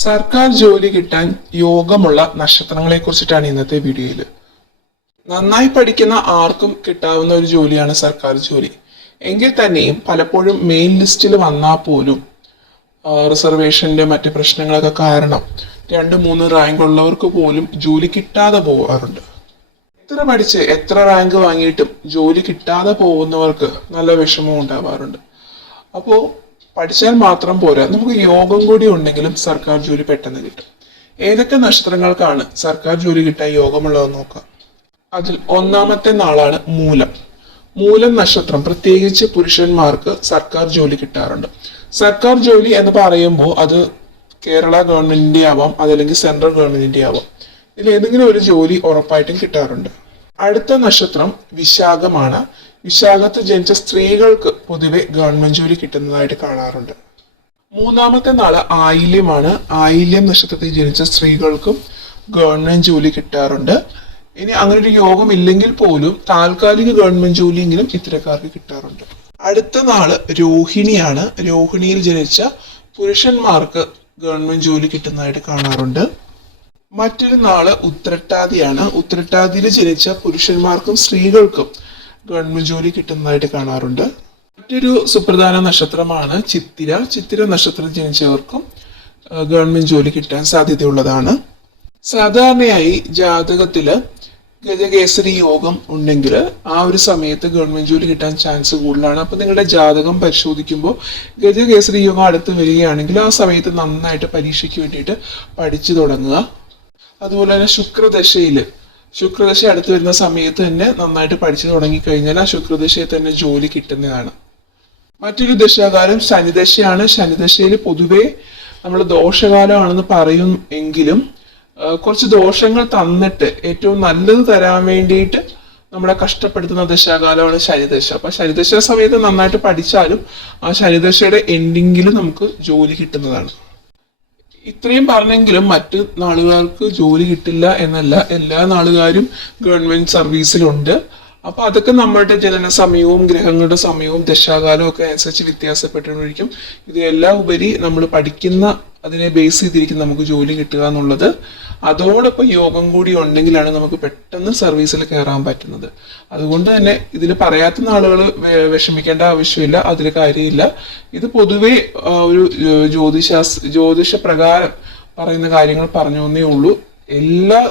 സർക്കാർ ജോലി കിട്ടാൻ യോഗമുള്ള നക്ഷത്രങ്ങളെ കുറിച്ചിട്ടാണ് ഇന്നത്തെ വീഡിയോയിൽ. നന്നായി പഠിക്കുന്ന ആർക്കും കിട്ടാവുന്ന ഒരു ജോലിയാണ് സർക്കാർ ജോലി. എങ്കിൽ തന്നെയും പലപ്പോഴും മെയിൻ ലിസ്റ്റിൽ വന്നാൽ പോലും റിസർവേഷന്റെ മറ്റ് പ്രശ്നങ്ങളൊക്കെ കാരണം 2-3 റാങ്ക് ഉള്ളവർക്ക് പോലും ജോലി കിട്ടാതെ പോകാറുണ്ട്. എത്ര പഠിച്ച് എത്ര റാങ്ക് വാങ്ങിയിട്ടും ജോലി കിട്ടാതെ പോകുന്നവർക്ക് നല്ല വിഷമം ഉണ്ടാവാറുണ്ട്. അപ്പോൾ പഠിച്ചാൽ മാത്രം പോരാ, നമുക്ക് യോഗം കൂടി ഉണ്ടെങ്കിലും സർക്കാർ ജോലി പെട്ടെന്ന് കിട്ടും. ഏതൊക്കെ നക്ഷത്രങ്ങൾക്കാണ് സർക്കാർ ജോലി കിട്ടാൻ യോഗമുള്ളതെന്ന് നോക്കാം. അതിൽ ഒന്നാമത്തെ നാളാണ് മൂലം. മൂലം നക്ഷത്രം പ്രത്യേകിച്ച് പുരുഷന്മാർക്ക് സർക്കാർ ജോലി കിട്ടാറുണ്ട്. സർക്കാർ ജോലി എന്ന് പറയുമ്പോൾ അത് കേരള ഗവൺമെന്റിന്റെ ആവാം, അതല്ലെങ്കിൽ സെൻട്രൽ ഗവൺമെന്റിന്റെ ആവാം. ഇതിൽ ഏതെങ്കിലും ഒരു ജോലി ഉറപ്പായിട്ടും കിട്ടാറുണ്ട്. അടുത്ത നക്ഷത്രം വിശാഖമാണ്. വിശാഖത്ത് ജനിച്ച സ്ത്രീകൾക്ക് പൊതുവെ ഗവൺമെന്റ് ജോലി കിട്ടുന്നതായിട്ട് കാണാറുണ്ട്. മൂന്നാമത്തെ നാള് ആയില്യമാണ്. ആയില്യം നക്ഷത്രത്തിൽ ജനിച്ച സ്ത്രീകൾക്കും ഗവൺമെന്റ് ജോലി കിട്ടാറുണ്ട്. ഇനി അങ്ങനെ ഒരു യോഗം ഇല്ലെങ്കിൽ പോലും താൽക്കാലിക ഗവൺമെന്റ് ജോലിയെങ്കിലും ഇത്തരക്കാർക്ക് കിട്ടാറുണ്ട്. അടുത്ത നാള് രോഹിണിയാണ്. രോഹിണിയിൽ ജനിച്ച പുരുഷന്മാർക്ക് ഗവൺമെന്റ് ജോലി കിട്ടുന്നതായിട്ട് കാണാറുണ്ട്. മറ്റൊരു നാള് ഉത്രട്ടാതിയാണ്. ഉത്രട്ടാതിയിൽ ജനിച്ച പുരുഷന്മാർക്കും സ്ത്രീകൾക്കും ഗവൺമെന്റ് ജോലി കിട്ടുന്നതായിട്ട് കാണാറുണ്ട്. മറ്റൊരു സുപ്രധാന നക്ഷത്രമാണ് ചിത്തിര. ചിത്തിര നക്ഷത്രത്തിൽ ജനിച്ചവർക്കും ഗവൺമെന്റ് ജോലി കിട്ടാൻ സാധ്യതയുള്ളതാണ്. സാധാരണയായി ജാതകത്തില് ഗജകേസരി യോഗം ഉണ്ടെങ്കിൽ ആ ഒരു സമയത്ത് ഗവൺമെന്റ് ജോലി കിട്ടാൻ ചാൻസ് കൂടുതലാണ്. അപ്പൊ നിങ്ങളുടെ ജാതകം പരിശോധിക്കുമ്പോൾ ഗജകേസരി യോഗം അടുത്ത് വരികയാണെങ്കിൽ ആ സമയത്ത് നന്നായിട്ട് പരീക്ഷയ്ക്ക് വേണ്ടിയിട്ട് പഠിച്ചു തുടങ്ങുക. അതുപോലെ തന്നെ ശുക്രദശ അടുത്ത് വരുന്ന സമയത്ത് തന്നെ നന്നായിട്ട് പഠിച്ചു തുടങ്ങി കഴിഞ്ഞാൽ ആ ശുക്രദശയിൽ തന്നെ ജോലി കിട്ടുന്നതാണ്. മറ്റൊരു ദശാകാലം ശനിദശയാണ്. ശനിദശയിൽ പൊതുവെ നമ്മൾ ദോഷകാലമാണെന്ന് പറയും എങ്കിലും കുറച്ച് ദോഷങ്ങൾ തന്നിട്ട് ഏറ്റവും നല്ലത് തരാൻ വേണ്ടിയിട്ട് നമ്മളെ കഷ്ടപ്പെടുത്തുന്ന ദശാകാലമാണ് ശനിദശ. അപ്പൊ ശനിദശ സമയത്ത് നന്നായിട്ട് പഠിച്ചാലും ആ ശനിദശയുടെ എൻഡിങ്ങിൽ നമുക്ക് ജോലി കിട്ടുന്നതാണ്. ഇത്രയും പറഞ്ഞെങ്കിലും മറ്റ് നാളുകാർക്ക് ജോലി കിട്ടില്ല എന്നല്ല, എല്ലാ നാളുകാരും ഗവൺമെന്റ് സർവീസിലുണ്ട്. അപ്പൊ അതൊക്കെ നമ്മളുടെ ജനന സമയവും ഗ്രഹങ്ങളുടെ സമയവും ദശാകാലവും ഒക്കെ അനുസരിച്ച് വ്യത്യാസപ്പെട്ടിരിക്കും. ഇതെല്ലാം ഉപരി നമ്മൾ പഠിക്കുന്ന അതിനെ ബേസ് ചെയ്തിരിക്കും നമുക്ക് ജോലി കിട്ടുക എന്നുള്ളത്. അതോടൊപ്പം യോഗം കൂടി ഉണ്ടെങ്കിലാണ് നമുക്ക് പെട്ടെന്ന് സർവീസിൽ കയറാൻ പറ്റുന്നത്. അതുകൊണ്ട് തന്നെ ഇതിൽ പറയാത്ത ആളുകൾ വിഷമിക്കേണ്ട ആവശ്യമില്ല, അതിൽ കാര്യമില്ല. ഇത് പൊതുവെ ഒരു ജ്യോതിഷ പ്രകാരം പറയുന്ന കാര്യങ്ങൾ പറഞ്ഞു എന്നേ ഉള്ളൂ. എല്ലാ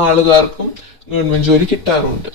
നാളുകാർക്കും ഗവൺമെന്റ് ജോലി കിട്ടാറുണ്ട്.